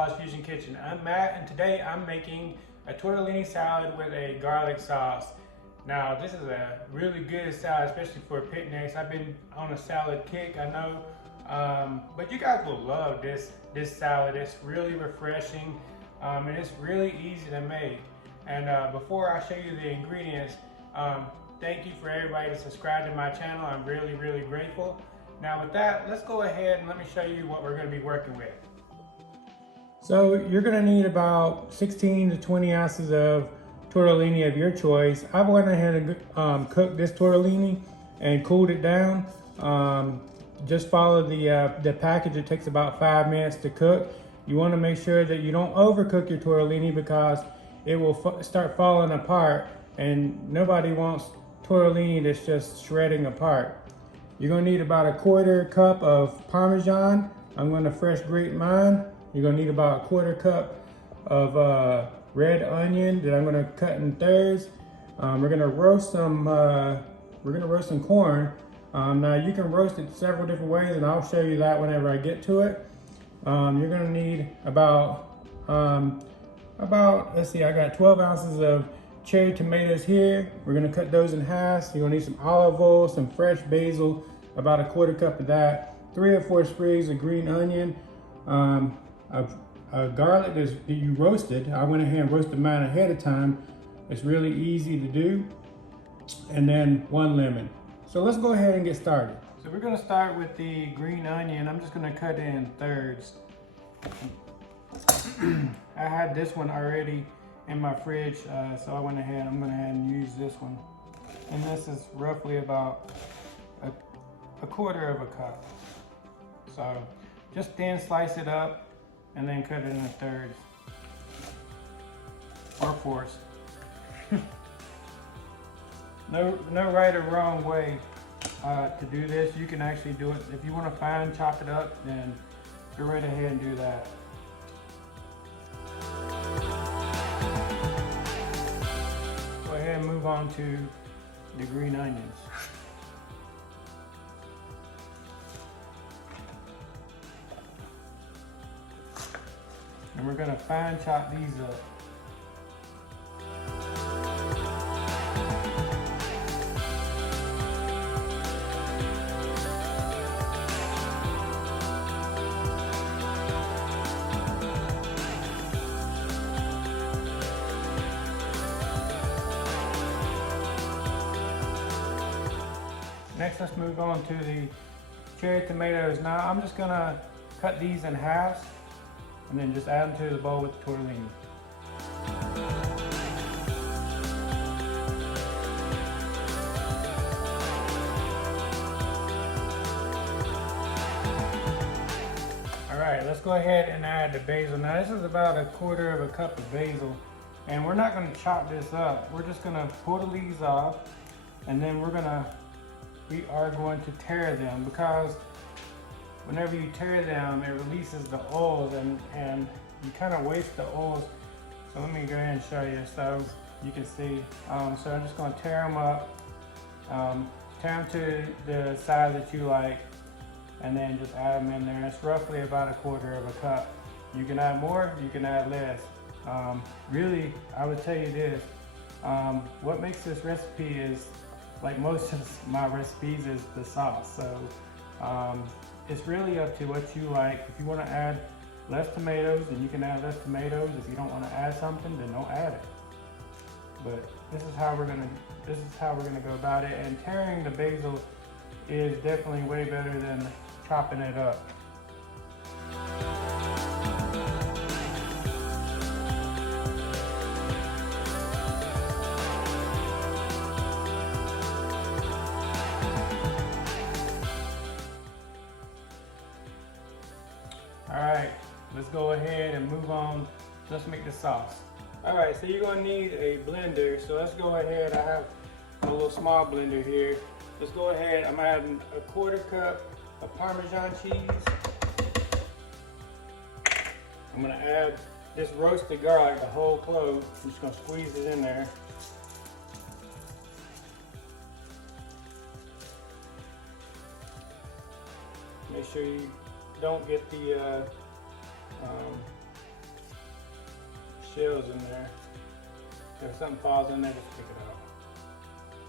Pawpaw's Fusion Kitchen. I'm Matt, and today I'm making a tortellini salad with a garlic sauce. Now, this is a really good salad, especially for picnics. I've been on a salad kick, I know, but you guys will love this salad. It's really refreshing, and it's really easy to make. And before I show you the ingredients, thank you for everybody that subscribed to my channel. I'm really, really grateful. Now with that, let's go ahead and let me show you what we're going to be working with. So you're going to need about 16 to 20 ounces of tortellini of your choice. I went ahead and cooked this tortellini and cooled it down. Just follow the package. It takes about 5 minutes to cook. You want to make sure that you don't overcook your tortellini because it will start falling apart, and nobody wants tortellini that's just shredding apart. You're going to need about a 1/4 cup of Parmesan. I'm going to fresh grate mine. You're going to need about a 1/4 cup of red onion that I'm going to cut in thirds. We're going to roast some corn. Now you can roast it several different ways, and I'll show you that whenever I get to it. You're going to need about let's see, I got 12 ounces of cherry tomatoes here. We're going to cut those in half. You're going to need some olive oil, some fresh basil, about a 1/4 cup of that, 3 or 4 sprigs of green onion, a garlic that you roasted. I went ahead and roasted mine ahead of time. It's really easy to do. And then 1 lemon. So let's go ahead and get started. So we're going to start with the green onion. I'm just going to cut it in thirds. I had this one already in my fridge, so I'm going ahead and use this one. And this is roughly about a 1/4 cup. So just thin slice it up and then cut it in thirds or fourths. No right or wrong way to do this. You can actually do it if you want to fine chop it up, then go right ahead and do that. Go ahead and move on to the green onions. And we're going to fine chop these up. Next, let's move on to the cherry tomatoes. Now, I'm just going to cut these in halves and then just add them to the bowl with the tortellini. All right, let's go ahead and add the basil. Now, this is about a 1/4 cup of basil, and we're not going to chop this up. We're just going to pull the leaves off, and then we are going to tear them, because whenever you tear them, it releases the oils, and you kind of waste the oils. So let me go ahead and show you so you can see. So I'm just going to tear them up, tear them to the size that you like, and then just add them in there. It's roughly about a 1/4 cup. You can add more, you can add less. Really, I would tell you this, what makes this recipe is, like most of my recipes, is the sauce. So it's really up to what you like. If you want to add less tomatoes, then you can add less tomatoes. If you don't want to add something, then don't add it. But this is how we're gonna go about it. And tearing the basil is definitely way better than chopping it up. Alright, let's go ahead and move on. Let's make the sauce. Alright, so you're going to need a blender. So let's go ahead. I have a little small blender here. Let's go ahead. I'm adding a 1/4 cup of Parmesan cheese. I'm going to add this roasted garlic, the whole clove. I'm just going to squeeze it in there. Make sure you don't get the shells in there. If something falls in there, just pick it up.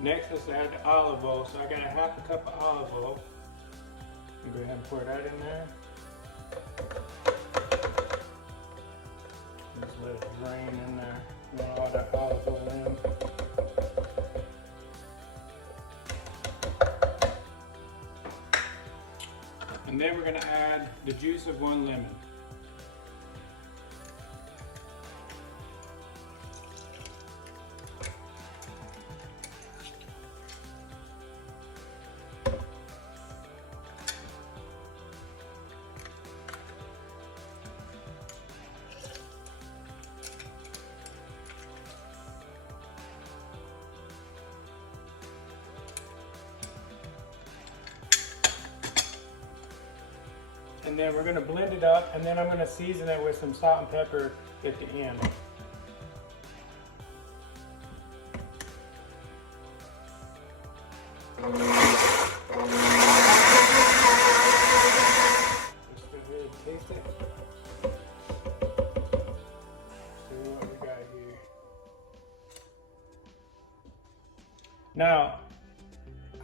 Next, let's add the olive oil. So I got a half a cup of olive oil. Go ahead and pour that in there. Just let it drain in there. You want all that olive oil in. And then we're going to add the juice of 1 lemon. And then we're going to blend it up, and then I'm going to season it with some salt and pepper at the end. Let's go ahead and taste it. See what we got here. Now,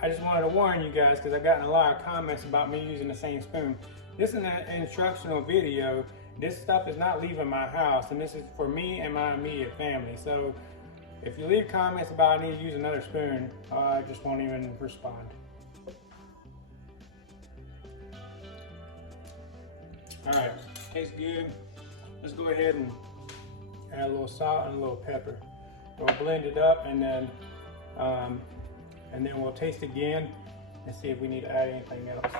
I just wanted to warn you guys because I've gotten a lot of comments about me using the same spoon. This is an instructional video. This stuff is not leaving my house, and this is for me and my immediate family. So if you leave comments about I need to use another spoon, I just won't even respond. All right, tastes good. Let's go ahead and add a little salt and a little pepper. We'll blend it up, and then we'll taste again and see if we need to add anything else.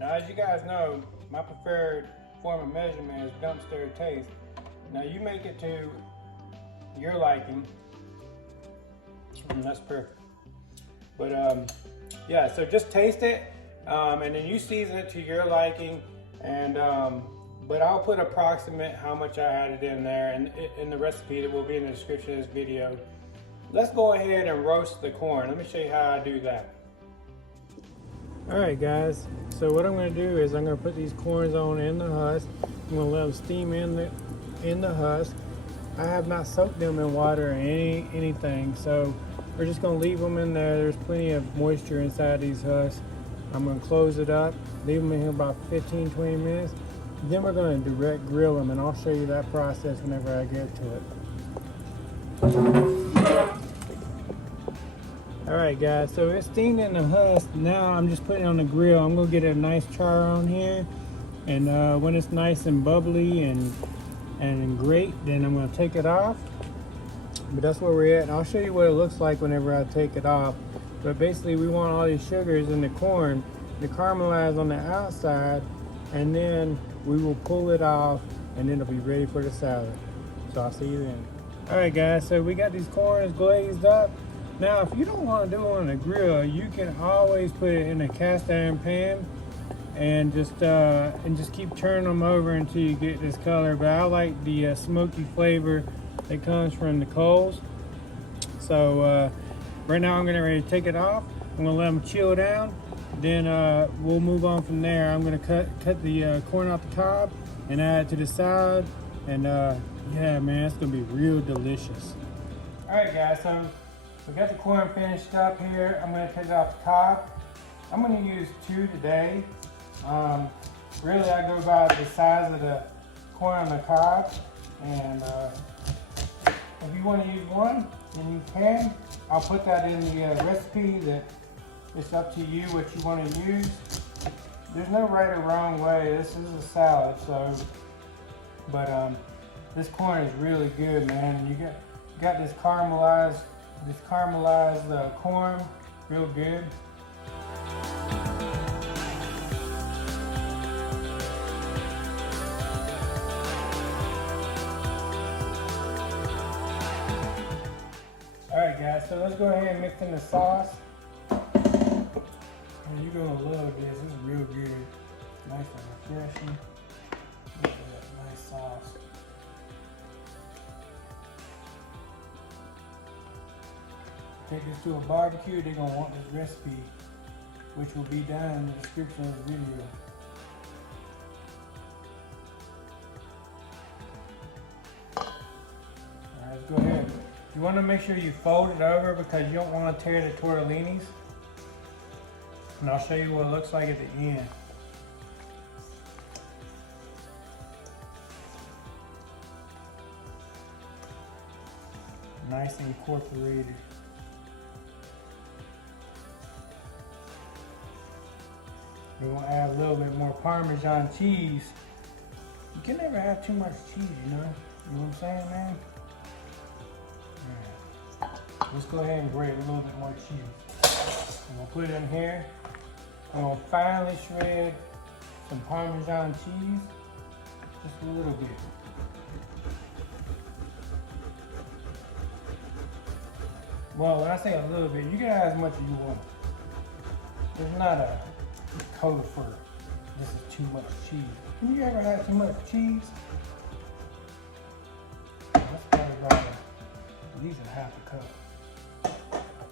Now, as you guys know, my preferred form of measurement is dumpster taste. Now, you make it to your liking, and that's perfect. But yeah, so just taste it, and then you season it to your liking. And but I'll put approximate how much I added in there, and in the recipe that will be in the description of this video. Let's go ahead and roast the corn. Let me show you how I do that. Alright guys, so what I'm going to do is I'm going to put these corns on in the husk. I'm going to let them steam in the husk. I have not soaked them in water or anything, so we're just going to leave them in there. There's plenty of moisture inside these husks. I'm going to close it up, leave them in here about 15-20 minutes. Then we're going to direct grill them, and I'll show you that process whenever I get to it. Alright guys, so it's steamed in the husk. Now I'm just putting it on the grill. I'm going to get a nice char on here, and when it's nice and bubbly and great, then I'm going to take it off. But that's where we're at, and I'll show you what it looks like whenever I take it off. But basically we want all these sugars in the corn to caramelize on the outside, and then we will pull it off, and then it'll be ready for the salad. So I'll see you then. Alright guys, so we got these corns glazed up. Now if you don't want to do it on a grill, you can always put it in a cast iron pan and just keep turning them over until you get this color. But I like the smoky flavor that comes from the coals. So right now I'm getting ready to take it off. I'm going to let them chill down. Then we'll move on from there. I'm going to cut the corn off the cob and add it to the salad. And yeah, man, it's going to be real delicious. Alright guys, so we got the corn finished up here. I'm going to take it off the cob. I'm going to use 2 today. Really, I go by the size of the corn on the cob. And if you want to use 1, then you can. I'll put that in the recipe. That it's up to you what you want to use. There's no right or wrong way. This is a salad, so. But this corn is really good, man. You got this caramelized corn, real good. Alright guys, so let's go ahead and mix in the sauce. And you're gonna love this. This is real good. Nice and refreshing. Look at that nice sauce. Take this to a barbecue, they're gonna want this recipe which will be down in the description of the video. Alright, let's go ahead. You want to make sure you fold it over because you don't want to tear the tortellinis. And I'll show you what it looks like at the end. Nice and incorporated. We're going to add a little bit more Parmesan cheese. You can never have too much cheese, you know? You know what I'm saying, man? Right. Let's go ahead and grate a little bit more cheese. I'm going to put it in here. I'm going to finely shred some Parmesan cheese. Just a little bit. Well, when I say a little bit, you can add as much as you want. There's not a code for this is too much cheese. Have you ever had too much cheese? That's probably about at least a half a cup.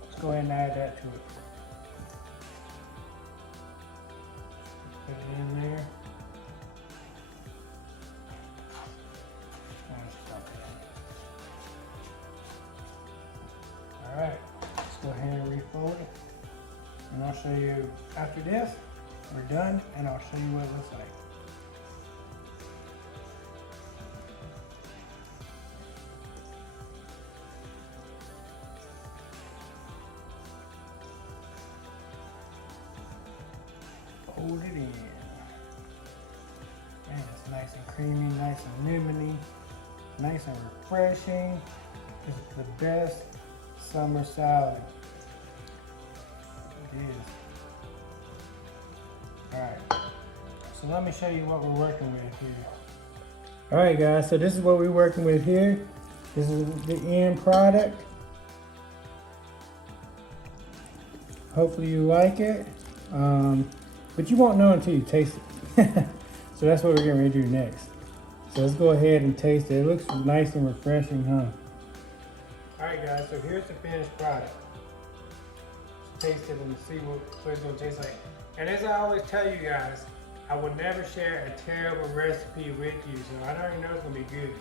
Let's go ahead and add that to it. Put it in there. Alright, let's go ahead and refold it. And I'll show you after this, we're done, and I'll show you what it looks like. Fold it in. Man, it's nice and creamy, nice and lemony, nice and refreshing. This is the best summer salad. It is. Alright, so let me show you what we're working with here. Alright guys, so this is what we're working with here. This is the end product. Hopefully you like it. But you won't know until you taste it. So that's what we're getting ready to do next. So let's go ahead and taste it. It looks nice and refreshing, huh? Alright guys, so here's the finished product. Let's taste it and see what it's going to taste like. And as I always tell you guys, I will never share a terrible recipe with you, so I already know it's going to be good.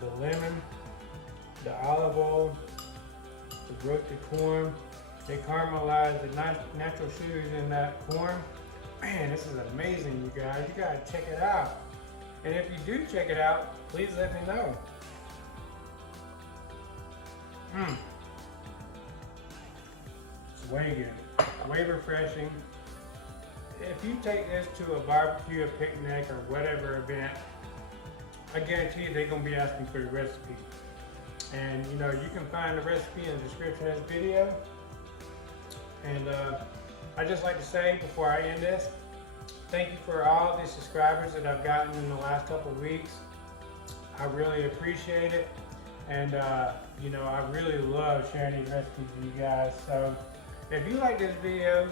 The lemon, the olive oil, the roasted corn, they caramelize the natural sugars in that corn. Man, this is amazing, you guys. You gotta check it out. And if you do check it out, please let me know. It's way good, way refreshing. If you take this to a barbecue, a picnic, or whatever event, I guarantee you they're gonna be asking for the recipe. And you know, you can find the recipe in the description of this video. And I just like to say before I end this, thank you for all the subscribers that I've gotten in the last couple of weeks. I really appreciate it. And you know, I really love sharing these recipes with you guys. So if you like this video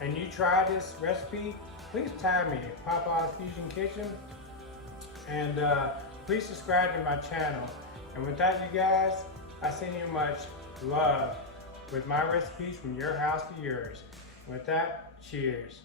and you try this recipe, please tag me at pawpawsfusionkitchen. And please subscribe to my channel. And with that, you guys, I send you much love with my recipes from your house to yours. With that, cheers.